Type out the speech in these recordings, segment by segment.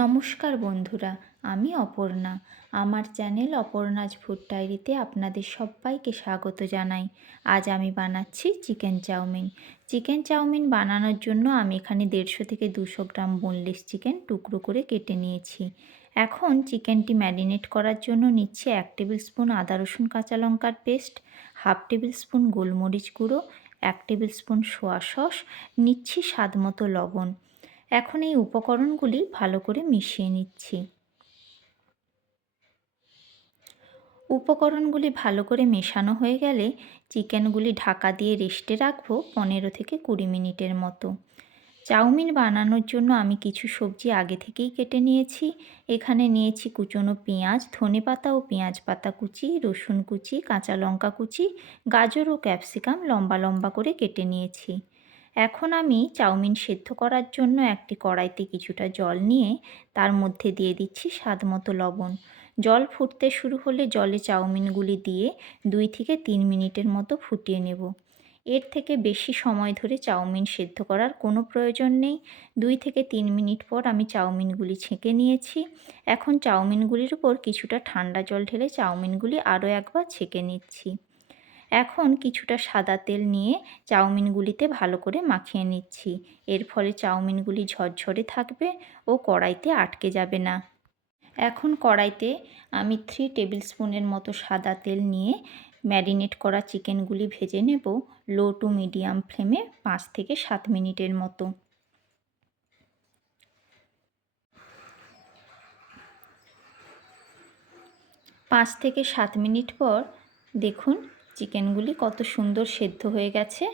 নমস্কার বন্ধুরা, আমি অপর্ণা। আমার চ্যানেল অপর্ণাজ ফুড ডায়েরিতে আপনাদের সবাইকে স্বাগত জানাই। আজ আমি বানাচ্ছি চিকেন চাউমিন। চিকেন চাউমিন বানানোর জন্য আমি এখানে 150 থেকে 200 গ্রাম বোনলেস চিকেন টুকরো করে কেটে নিয়েছি। এখন চিকেনটি ম্যারিনেট করার জন্য নিচ্ছি 1 টেবিল স্পুন আদা রসুন কাঁচা লঙ্কার পেস্ট, হাফ টেবিল স্পুন গোলমরিচ গুঁড়ো, 1 টেবিল স্পুন সোয়া সস, নিচ্ছি স্বাদ মতো লবণ। এখন এই উপকরণগুলি ভালো করে মিশিয়ে নিচ্ছি। উপকরণগুলি ভালো করে মেশানো হয়ে গেলে চিকেনগুলি ঢাকা দিয়ে রেস্টে রাখবো 15 থেকে 20 মিনিটের মতো। চাউমিন বানানোর জন্য আমি কিছু সবজি আগে থেকেই কেটে নিয়েছি। এখানে নিয়েছি কুচনো পেঁয়াজ, ধনেপাতা ও পেঁয়াজ পাতা কুচি, রসুন কুচি, কাঁচা লঙ্কা কুচি, গাজর ও ক্যাপসিকাম লম্বা লম্বা করে কেটে নিয়েছি। এখন আমি চাউমিন সেদ্ধ করার জন্য একটি কড়াইতে কিছুটা জল নিয়ে তার মধ্যে দিয়ে দিচ্ছি স্বাদ মতো লবণ। জল ফুটতে শুরু হলে জলে চাউমিনগুলি দিয়ে 2 থেকে 3 মিনিটের মতো ফুটিয়ে নেব। এর থেকে বেশি সময় ধরে চাউমিন সেদ্ধ করার কোনো প্রয়োজন নেই। 2 থেকে 3 মিনিট পর আমি চাউমিনগুলি ছেঁকে নিয়েছি। এখন চাউমিনগুলির উপর কিছুটা ঠান্ডা জল ঢেলে চাউমিনগুলি আরও একবার ছেঁকে নিচ্ছি। এখন কিছুটা সাদা তেল নিয়ে চাউমিনগুলিতে ভালো করে মাখিয়ে নিচ্ছি। এর ফলে চাউমিনগুলি ঝরঝরে থাকবে ও কড়াইতে আটকে যাবে না। এখন কড়াইতে আমি 3 টেবিল স্পুনের মতো সাদা তেল নিয়ে ম্যারিনেট করা চিকেনগুলি ভেজে নেব লো টু মিডিয়াম ফ্লেমে 5 থেকে 7 মিনিটের মতো। পাঁচ থেকে 7 মিনিট পর দেখুন চিকেনগুলি কত সুন্দর সেদ্ধ হয়ে গেছে।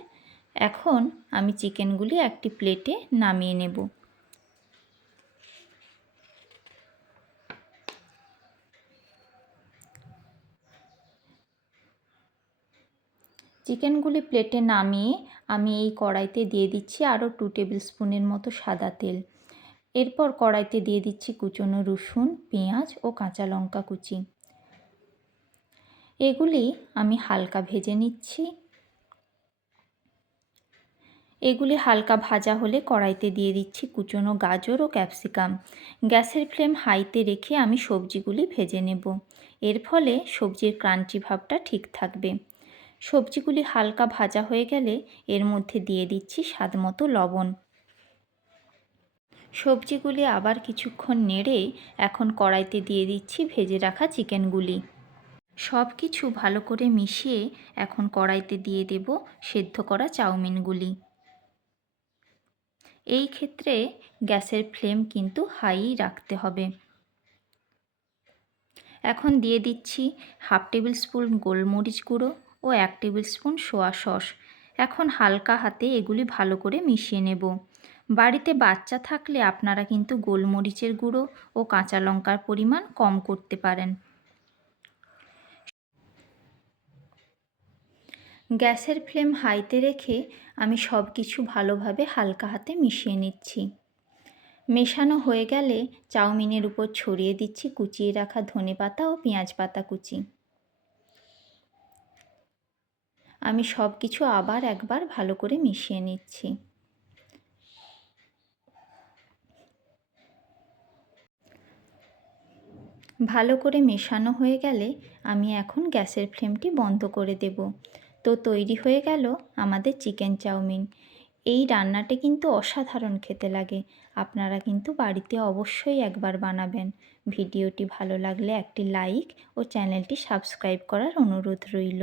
এখন আমি চিকেনগুলি একটি প্লেটে নামিয়ে নেব। চিকেনগুলি প্লেটে নামিয়ে আমি এই কড়াইতে দিয়ে দিচ্ছি আরও 2 টেবিল স্পুনের মতো সাদা তেল। এরপর কড়াইতে দিয়ে দিচ্ছি কুচনো রসুন, পেঁয়াজ ও কাঁচা লঙ্কা কুচি। এগুলি আমি হালকা ভেজে নিচ্ছি। এগুলি হালকা ভাজা হলে কড়াইতে দিয়ে দিচ্ছি কুচনো গাজর ও ক্যাপসিকাম। গ্যাসের ফ্লেম হাইতে রেখে আমি সবজিগুলি ভেজে নেব। এর ফলে সবজির ক্রাঞ্চি ভাবটা ঠিক থাকবে। সবজিগুলি হালকা ভাজা হয়ে গেলে এর মধ্যে দিয়ে দিচ্ছি স্বাদ মতো লবণ। সবজিগুলি আবার কিছুক্ষণ নেড়ে এখন কড়াইতে দিয়ে দিচ্ছি ভেজে রাখা চিকেনগুলি। সব কিছু ভালো করে মিশিয়ে এখন কড়াইতে দিয়ে দেব সেদ্ধ করা চাউমিনগুলি। এই ক্ষেত্রে গ্যাসের ফ্লেম কিন্তু হাই রাখতে হবে। এখন দিয়ে দিচ্ছি হাফ টেবিল স্পুন গোলমরিচ গুঁড়ো ও 1 টেবিল স্পুন সোয়া সস। এখন হালকা হাতে এগুলি ভালো করে মিশিয়ে নেব। বাড়িতে বাচ্চা থাকলে আপনারা কিন্তু গোলমরিচের গুঁড়ো ও কাঁচা লঙ্কার পরিমাণ কম করতে পারেন। গ্যাসের ফ্লেম হাইতে রেখে আমি সব কিছু ভালোভাবে হালকা হাতে মিশিয়ে নিচ্ছি। মেশানো হয়ে গেলে চাউমিনের উপর ছড়িয়ে দিচ্ছি কুচিয়ে রাখা ধনেপাতা ও পেঁয়াজ পাতা কুচি। আমি সব কিছু আবার একবার ভালো করে মিশিয়ে নিচ্ছি। ভালো করে মেশানো হয়ে গেলে আমি এখন গ্যাসের ফ্লেমটি বন্ধ করে দেব। তো তৈরি হয়ে গেল আমাদের চিকেন চাউমিন। এই রান্নাটি কিন্তু অসাধারণ খেতে লাগে। আপনারা কিন্তু বাড়িতে অবশ্যই একবার বানাবেন। ভিডিওটি ভালো লাগলে একটি লাইক ও চ্যানেলটি সাবস্ক্রাইব করার অনুরোধ রইল।